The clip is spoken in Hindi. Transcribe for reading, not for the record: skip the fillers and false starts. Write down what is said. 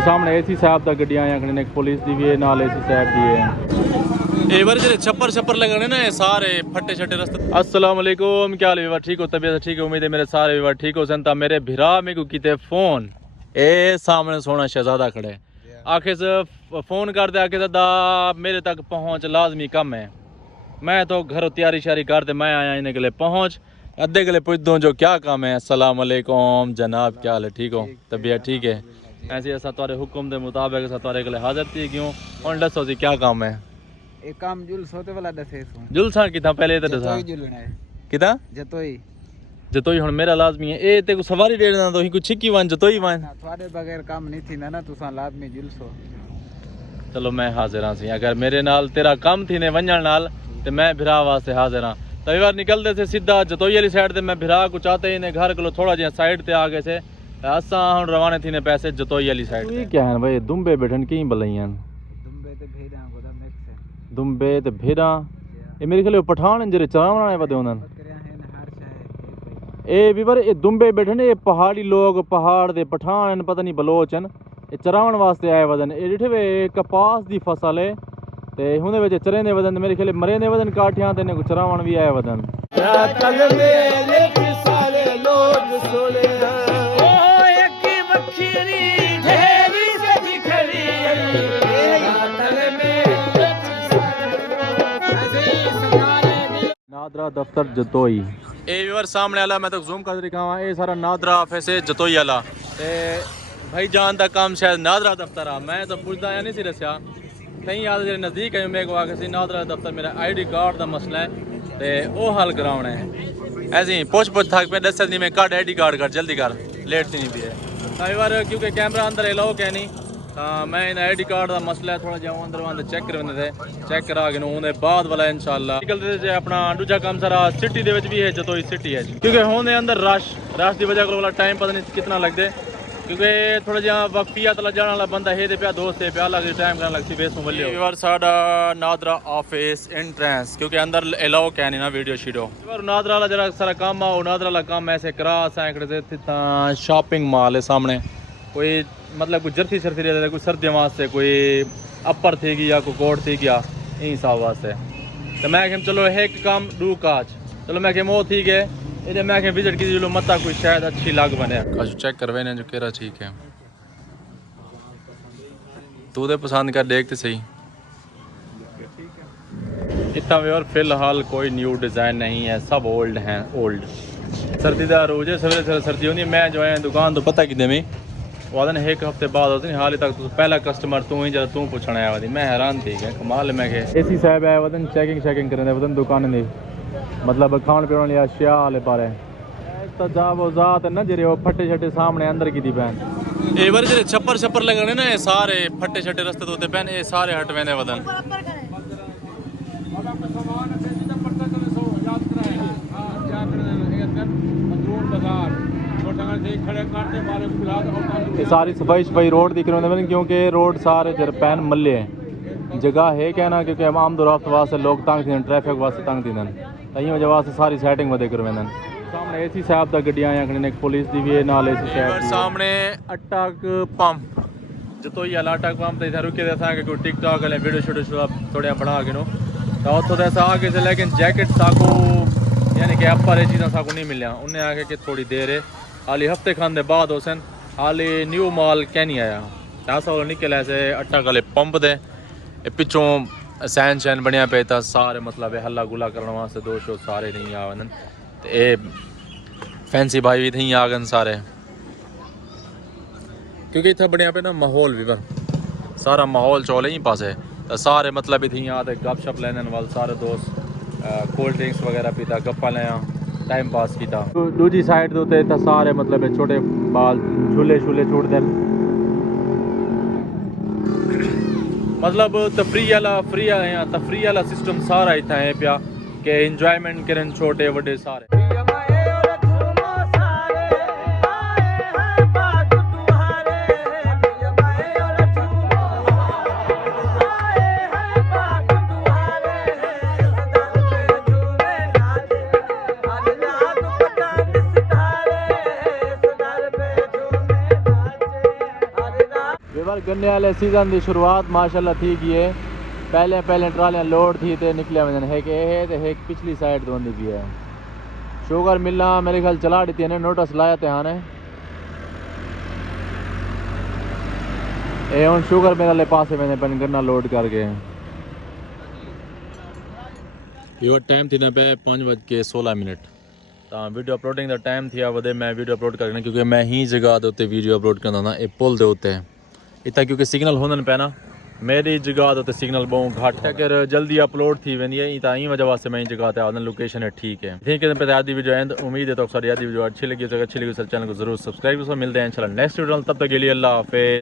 सामने एसी साहब दा गड्डियां आया ने पुलिस दी भी है नाल एसी साहब दी है ए बार जे छप्पर छप्पर लगने ना सारे फट्टे छट्टे रास्ते। अस्सलाम वालेकुम, क्या हाल है? ठीक हो? तबीयत ठीक है? उम्मीद है मेरे सारे विवाह ठीक हो सन। मेरे भिरा में को किते फोन ए सामने सोना शहजादा खड़े आखे से फोन कर दे आके दा मेरे तक पहुंच लाजमी कम है। मैं तो घर तैयारी शारी कर दे मैं आया इन्हें गले पहुंच अद्धे गले पूछ दूँ जो क्या काम है। अस्सलाम वालेकुम जनाब, क्या हाल है? ठीक हो? तबीयत ठीक है? ऐसे ऐसा तुम्हारे हुक्म के मुताबिक तुम्हारे गले हाजिर थी क्यों और दसो जी क्या काम है? एक काम जुलस होते वाला दसे सो जुलसा किथा पहले तो दसा जुलना है किथा जतोई जतोई हुन मेरा लाजमी है ए ते को सवारी दे देना तो ही कुछ छिकी वन जतोई वन थोड़े बगैर काम नहीं थी ना तुसा लाजमी जुलसो। चलो मैं हाजिर हां सी अगर मेरे नाल तेरा काम थी ने वंजन नाल ते मैं भिरा वास्ते हाजिर हां। कई बार निकलते से सीधा जतोई वाली साइड ते मैं भिरा को चाहते ही ने घर को थोड़ा जिहा साइड ते आ गए से असा हुन रवाने थी ने पैसे जतोई वाली साइड ते क्या है भाई दुंबे बैठन की बलैयां दुंबे ते भेड़ा गोदा मिक्स है दुंबे ते भेड़ा ए मेरे ख्याल पठान जरे चरावना है वदे उनन ए भी पर ए दुंबे बैठे ने पहाड़ी लोग पहाड़ दे पठान पता नहीं बलोचन ए चरावन वास्ते आए वदन ए डिठे वे कपास दी फसल है ते हुने विच चरे ने वदन मेरे ख्याल मरे ने वदन काठियां ते ने चरावन भी आए वदन कल मेले के सारे लोग सोले ओ एक बखरी ढेरी से बिखरी कल मेले नादरा दफ्तर जतोई ए व्यूअर सामने वाला मैं तो जूम कर दिखावा ए सारा नादरा ऑफिस है जतोई वाला ते भाई जान दा काम शायद नादरा दफ्तर आ मैं तो पूछदा या नहीं सी दसया कहीं याद जेरे नजदीक है मेरे को आके सी नादरा दफ्तर मेरा आईडी कार्ड दा मसला है ते ओ हल कराउना है ऐसे ही पोछ थक पे 10 दिन में कार्ड आईडी कार्ड कर जल्दी कर लेट नहीं भी है कई बार क्योंकि कैमरा अंदर अलाउ है नहीं मैं इन आईडी कार्ड का मसला है थोड़ा जिहा अंदर वंदर चेक करवाने थे चेक करा के उन्हें बाद वाला इंशाल्लाह निकलते थे अपना दूजा काम सारा सिटी दे विच भी है जतोई सिटी है क्योंकि होने अंदर रश की वजह को वाला टाइम पता नहीं कितना लगते क्योंकि थोड़ा जिहा वक्फिया तला जाने वाला बंदा है पे दोस्त है पे अलग टाइम करने लगती बेसों बल्ले यार साडा नादरा ऑफिस एंट्रेंस क्योंकि अंदर अलाउ क्या नहीं ना वीडियो शीडो नादरा वाला जरा सारा काम आ नादरा वाला काम ऐसे करा सैकड़े से शॉपिंग मॉल है सामने कोई मतलब कोई जर्सी शर्सी रहता है कोई सर्दियों वास्ते कोई अपर थी गई या कोई कोट थी गया यही हिसाब वास्ते तो मैं कह चलो एक काम डू काज चलो मैं कह वो ठीक है ये मैं विजिट की चलो मत कोई शायद अच्छी लग बने काज चेक करवे ने जो केरा ठीक है तू दे पसंद कर देखते सही इतना भी और फिलहाल कोई न्यू डिज़ाइन नहीं है सब ओल्ड हैं ओल्ड सर्दीदार रोज है सवेरे सवेरे सर्दी होती मैं जो है दुकान तो पता कि में वादन एक हफ्ते बाद होती नहीं हाल तक तो पहला कस्टमर तू ही जरा तू पूछने आया वही मैं हैरान थी क्या कमाल मैं के एसी साहब आया वदन चेकिंग करने वदन दुकान दी मतलब खाने पीने वाली अशिया वाले बारे तो जाब जात ना जरे वो फट्टे छट्टे सामने अंदर की दी पैन ए बार जरे छप्पर छप्पर लगने ना ये सारे फट्टे छट्टे रास्ते तो होते पैन ये सारे हट वेंदे वदन ये सारी सफाई रोड दिख रहे हैं क्योंकि रोड सारे जर पैन मल्ले हैं जगह है क्या ना क्योंकि आम दुराफ्त वास्ते लोग तंग थी ट्रैफिक वास्ते तंग थी तई वजह वास्ते सारी सेटिंग वधे कर वेंदन सामने एसी साहब दा गड्डियां आया खड़े पुलिस दी भी नाल एसी साहब सामने अटक पंप जतोई वाला अटक पंप ते इधर रुके था कि कोई टिकटॉक वाले वीडियो शूडियो थोड़ा बना के नो तो उतो ऐसा आगे से लेकिन जैकेट साको यानी कि अपर ये चीज़ा साको नहीं मिलिया उन्हें आके कि थोड़ी देर है हाली हफ्ते खान दे बाद होसन हाली न्यू माल क्या नहीं आया ऐसा वाला निकल ऐसे अटक वाले पंप दे पिछों सैन शैन बनया पे था सारे मतलब हल्ला गुला करने वास्ते दोस्त सारे नहीं आवन ते फैंसी भाई भी नहीं आ गए सारे क्योंकि इतना बनया पे ना माहौल भी सारा माहौल चौले ही पास है तो सारे मतलब इतनी आते गप शप लेने वाले सारे दोस्त कोल्ड ड्रिंक्स वगैरह पीता गप्पा लिया टाइम पास किया दूजी साइड होते तो सारे मतलब छोटे बाल झूले छूले छूट दे मतलब तफरी वाला सिस्टम सारा इतना है पिया कि इंजॉयमेंट करें छोटे बड़े सारे बार गन्ने वाले सीजन की शुरुआत माशाल्लाह थी की है। पहले ट्रालियां लोड थी ते निकले वजन है कि ते एक पिछली साइड दोंदी भी है। शुगर मिलना मेरे ख्याल चला दी ने नोटिस लाया ते हाने ए हुन शुगर मेरे वाले पासे मैंने पन गन्ना लोड कर गए। यो टाइम थी ना पे 5:16 ਤਾਂ ਵੀਡੀਓ ਅਪਲੋਡਿੰਗ ਦਾ ਟਾਈਮ ਥੀ ਆ ਵਦੇ ਮੈਂ ਵੀਡੀਓ ਅਪਲੋਡ ਕਰਨਾ ਕਿਉਂਕਿ ਮੈਂ ਹੀ ਜਗ੍ਹਾ ਦੇ ਉੱਤੇ ਵੀਡੀਓ ਅਪਲੋਡ ਕਰਦਾ ਨਾ ਇਹ ਪੁਲ ਦੇ ਉੱਤੇ ਇੱਥੇ ਕਿਉਂਕਿ ਸਿਗਨਲ ਹੁੰਦਨ ਪੈਣਾ मेरी जगह तो सिग्नल बहुत घट है अगर जल्दी अपलोड थी वेंदी है तो ई वजह से मैं जगह पे आदन लोकेशन है ठीक है ठीक है। आदि वीडियो एंड उम्मीद है तो सारी आदि वीडियो अच्छी लगी तो चैनल को जरूर सब्सक्राइब करो। मिलते हैं इंशाल्लाह नेक्स्ट वीडियो, तब तक के लिए अल्लाह हाफिज़।